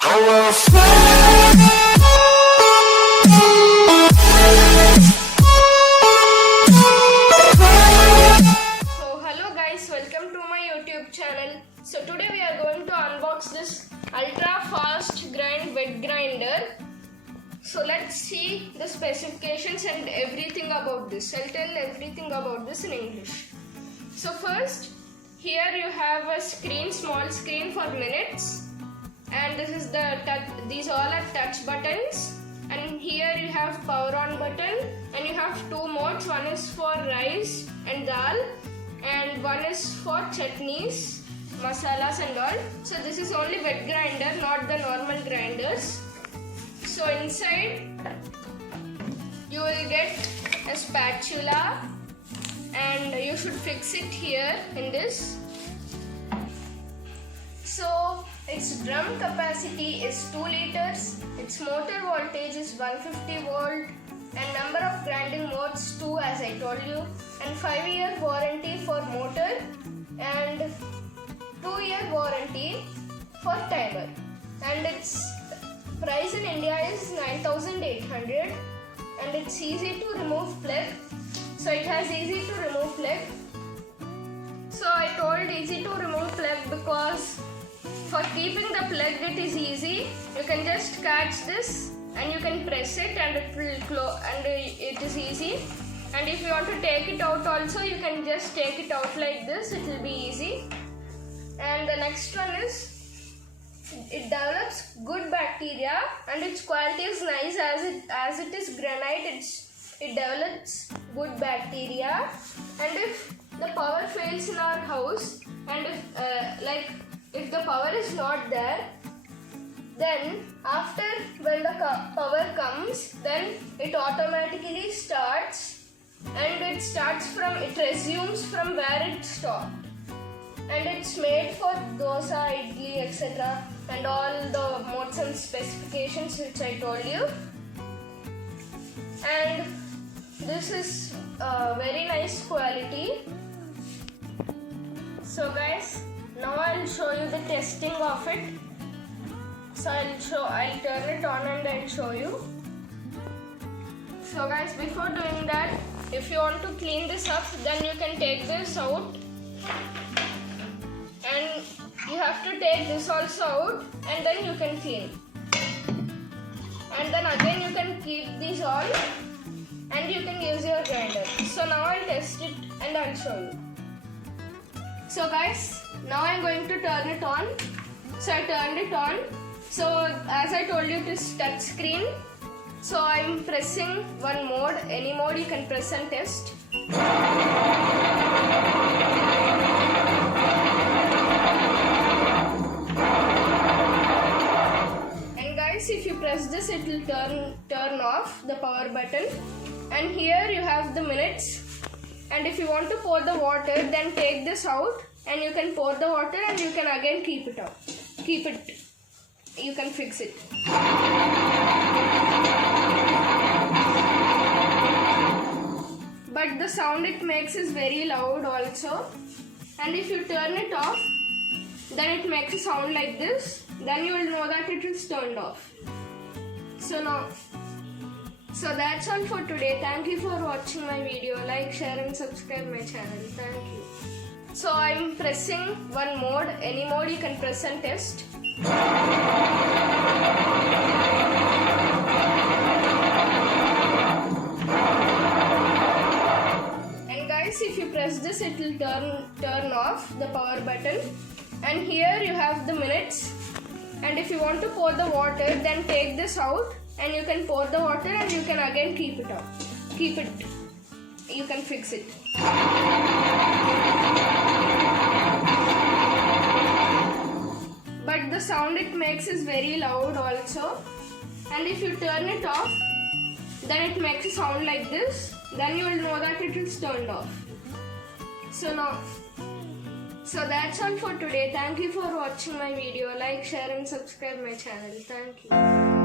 Hello guys, welcome to my YouTube channel. So today we are going to unbox this ultra fast grind wet grinder. So let's see the specifications and everything about this. I'll tell everything about this in English. So first, here you have a screen, small screen for minutes, and this is the touch. These all are touch buttons. And here you have power on button, and you have two modes. One is for rice and dal, and one is for chutneys, masalas and all. So this is only wet grinder, not the normal grinders. So inside you will get a spatula, and you should fix it here in this. So its drum capacity is 2 liters, its motor voltage is 150 volt, and number of grinding modes 2 as I told you, and 5-year warranty for motor and 2-year warranty for timer. And its price in India is 9,800, and it's easy to remove plug. So it has easy to remove plug. So I told easy to remove plug because for keeping the plug it is easy. You can just catch this and you can press it and it will close, and it is easy. And if you want to take it out also, you can just take it out like this, it will be easy. And the next one is, it develops good bacteria, and its quality is nice as it is granite. It develops good bacteria. And if the power fails in our house, and if the power is not there, then after when the power comes, then it automatically starts, and it resumes from where it stopped. And it's made for dosa, idli, etc. and all the modes and specifications which I told you. And this is very nice quality. So guys, now I'll show you the testing of it. So I'll turn it on and I'll show you. So guys, before doing that, if you want to clean this up, then you can take this out, and you have to take this also out, and then you can clean. And then again you can keep these all, and you can use your grinder. So now I'll test it and I'll show you. So guys, now I'm going to turn it on. So I turned it on. So as I told you, it is touch screen. So I'm pressing one mode, any mode you can press and test. And guys, if you press this, it will turn off the power button. And here you have the minutes. And if you want to pour the water, then take this out, and you can pour the water, and you can again keep it out. You can fix it. But the sound it makes is very loud also. And if you turn it off, then it makes a sound like this. Then you will know that it is turned off. So that's all for today. Thank you for watching my video. Like, share and subscribe my channel. Thank you. So I'm pressing one mode, any mode you can press and test. And guys, if you press this, it will turn off the power button. And here you have the minutes. And if you want to pour the water, then take this out, and you can pour the water, and you can again keep it. You can fix it. But the sound it makes is very loud also. And if you turn it off, then it makes a sound like this. Then you will know that it is turned off. So that's all for today. Thank you for watching my video. Like, share and subscribe my channel. Thank you.